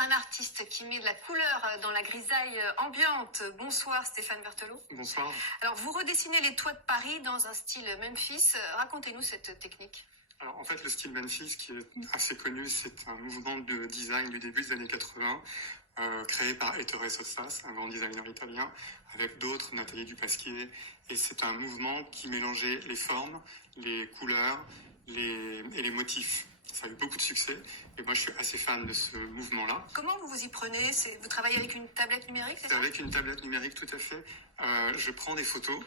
un artiste qui met de la couleur dans la grisaille ambiante. Bonsoir Stéphane Berthelot. Bonsoir. Alors vous redessinez les toits de Paris dans un style Memphis. Racontez-nous cette technique. Alors en fait, le style Memphis, qui est assez connu, c'est un mouvement de design du début des années 80, créé par Ettore Sottsass, un grand designer italien, avec d'autres, Nathalie Dupasquier. Et c'est un mouvement qui mélangeait les formes, les couleurs et les motifs. Ça a eu beaucoup de succès et moi je suis assez fan de ce mouvement-là. Comment vous vous y prenez? Vous travaillez avec une tablette numérique, c'est ça? Avec une tablette numérique, tout à fait. Je prends des photos.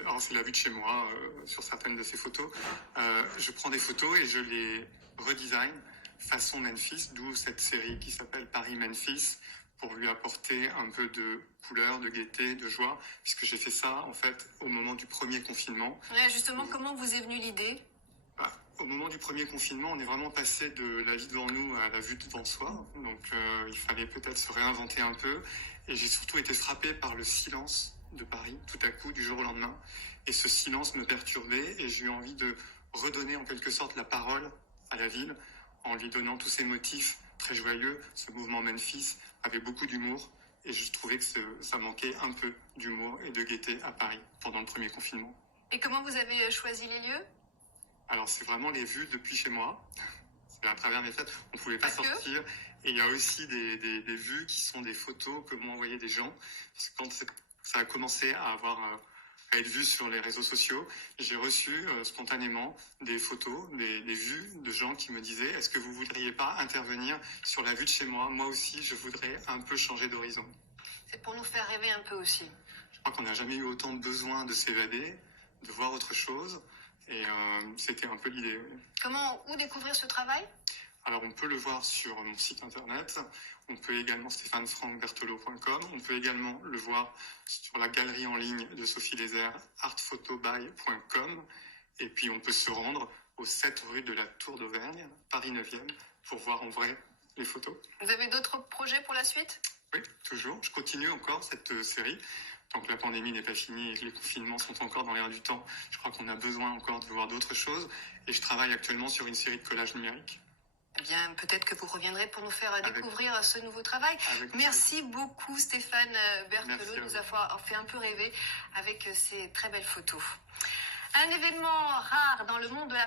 Alors c'est la vue de chez moi sur certaines de ces photos. Je prends des photos et je les redesign façon Memphis, d'où cette série qui s'appelle Paris-Memphis, pour lui apporter un peu de couleur, de gaieté, de joie, puisque j'ai fait ça en fait au moment du premier confinement. Ouais, justement, comment vous est venue l'idée? Au moment du premier confinement, on est vraiment passé de la vie devant nous à la vue devant soi. Donc il fallait peut-être se réinventer un peu. Et j'ai surtout été frappé par le silence de Paris, tout à coup, du jour au lendemain. Et ce silence me perturbait et j'ai eu envie de redonner en quelque sorte la parole à la ville en lui donnant tous ces motifs très joyeux. Ce mouvement Memphis avait beaucoup d'humour et je trouvais que ça manquait un peu d'humour et de gaieté à Paris pendant le premier confinement. Et comment vous avez choisi les lieux? Alors c'est vraiment les vues depuis chez moi. C'est à travers mes fenêtres. On ne pouvait pas sortir. Et il y a aussi des vues qui sont des photos que m'ont envoyé des gens. Parce que quand ça a commencé à être vu sur les réseaux sociaux, j'ai reçu spontanément des photos, des vues de gens qui me disaient: est-ce que vous voudriez pas intervenir sur la vue de chez moi? Moi aussi, je voudrais un peu changer d'horizon. C'est pour nous faire rêver un peu aussi. Je crois qu'on n'a jamais eu autant besoin de s'évader, de voir autre chose. Et c'était un peu l'idée. Oui. Où découvrir ce travail? Alors on peut le voir sur mon site internet, on peut également stéphanefrancberthelot.com, on peut également le voir sur la galerie en ligne de Sophie Lézère, artphotoby.com, et puis on peut se rendre au 7 rue de la Tour d'Auvergne, Paris 9e, pour voir en vrai les photos. Vous avez d'autres projets pour la suite? Oui, toujours. Je continue encore cette série. Tant que la pandémie n'est pas finie et que les confinements sont encore dans l'air du temps, je crois qu'on a besoin encore de voir d'autres choses. Et je travaille actuellement sur une série de collages numériques. Eh bien, peut-être que vous reviendrez pour nous faire découvrir ce nouveau travail. Merci beaucoup Stéphane Berthelot de nous avoir fait un peu rêver avec ces très belles photos. Un événement rare dans le monde de la